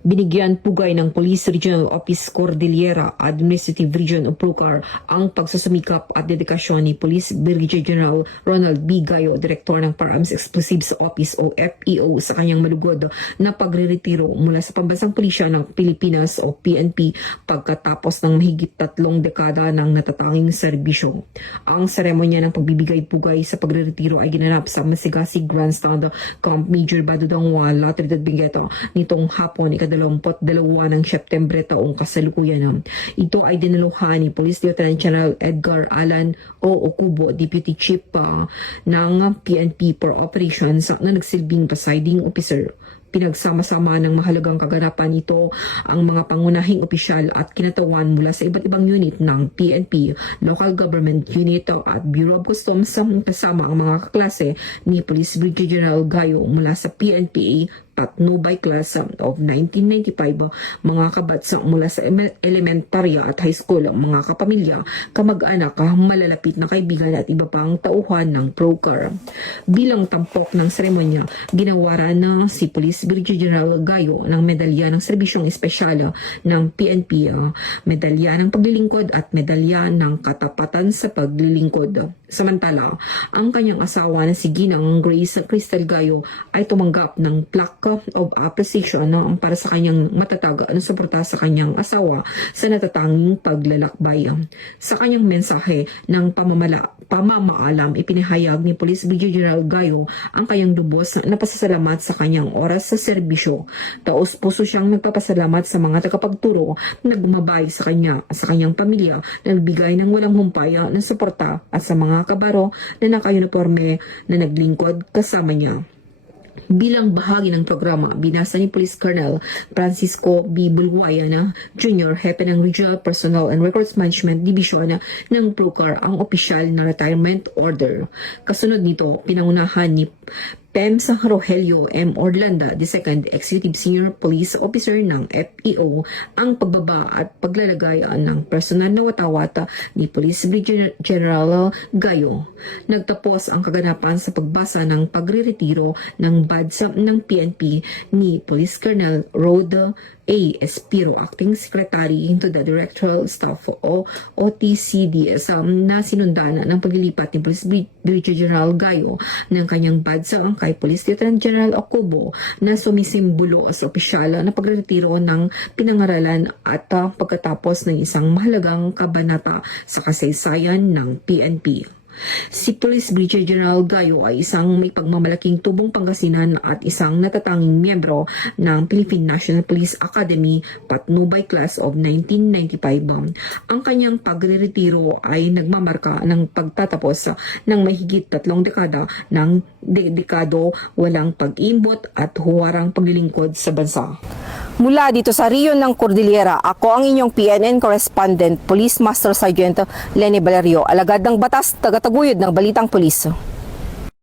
Binigyan pugay ng Police Regional Office Cordillera Administrative Region o PROCAR ang pagsusumikap at dedikasyon ni Police Brigadier General Ronald B. Gayo, Direktor ng Firearms Explosives Office o FEO, sa kanyang malugod na pagre-retiro mula sa Pambansang Pulisya ng Pilipinas o PNP pagkatapos ng mahigit 3 dekada ng natatanging serbisyo. Ang seremonya ng pagbibigay pugay sa pagre-retiro ay ginanap sa Masigasig Grandstand Camp Major Badudangwa, La Trinidad, Bengueta nitong hapon 22 ng September taong kasalukuyan. Ito ay dinaluhan ni Police Lieutenant General Edgar Alan O. Okubo, Deputy Chief ng PNP for Operations na nagsilbing presiding officer. Pinagsama-sama ng mahalagang kaganapan ito ang mga pangunahing opisyal at kinatawan mula sa iba't ibang unit ng PNP, Local Government Unit at Bureau of Customs, kasama ang mga kaklase ni Police Brigadier General Gayo mula sa PNPA Patnubay Class of 1995, mga kabats mula sa elementarya at high school, mga kapamilya, kamag-anak, malalapit na kaibigan at iba pang tauhan ng PROCAR. Bilang tampok ng seremonya, ginawaran na si Police Brigadier General Gayo ng medalya ng serbisyong espesyal ng PNP, medalya ng paglilingkod at medalya ng katapatan sa paglilingkod. Samantala, ang kanyang asawa na si Ginang Grace Crystal Gayo ay tumanggap ng plaque of appreciation para sa kanyang matatag na suporta sa kanyang asawa sa natatanging paglalakbay. Sa kanyang mensahe ng pamamaalam, ipinahayag ni Police Brigadier General Gayo ang kanyang lubos na pasasalamat sa kanyang oras sa serbisyo. Taos-puso siyang nagpapasalamat sa mga tagapagturo na gumabay sa kanya at sa kanyang pamilya na nagbigay ng walang humpay na suporta at sa mga kabaro na naka-uniforme na naglingkod kasama niya. Bilang bahagi ng programa, binasa ni Police Colonel Francisco B. Bulwayan Jr., Hepe ng Regional Personnel and Records Management Division ng PROCAR, ang opisyal na retirement order. Kasunod nito, pinangunahan ni PEMS Rogelio M. Orlanda, the second Executive Senior Police Officer ng FEO, ang pagbaba at paglalagay ng personal na watawata ni Police Brigadier General Gayo. Nagtapos ang kaganapan sa pagbasa ng pagre-retiro ng badge ng PNP ni Police Colonel Rod A. Espiro, Acting Secretary to the Directorial Staff o OTCDS, na sinundan ng paglilipat ni Police Brigadier General Gayo ng kanyang badge kay Police Lieutenant General Okubo na sumisimbolo sa opisyal na pagretiro ng pinangaralan at pagkatapos ng isang mahalagang kabanata sa kasaysayan ng PNP. Si Police Brigadier General Gayo ay isang may pagmamalaking tubong Pangasinan at isang natatanging miyembro ng Philippine National Police Academy Patnubay Class of 1995. Ang kanyang pagre-retiro ay nagmamarka ng pagtatapos ng mahigit 3 dekada ng dedikado, walang pag-imbot at huwarang paglilingkod sa bansa. Mula dito sa Riyon ng Cordillera, ako ang inyong PNN correspondent, Police Master Sergeant Lenny Valerio, alagad ng batas, tagataguyod ng Balitang Pulis.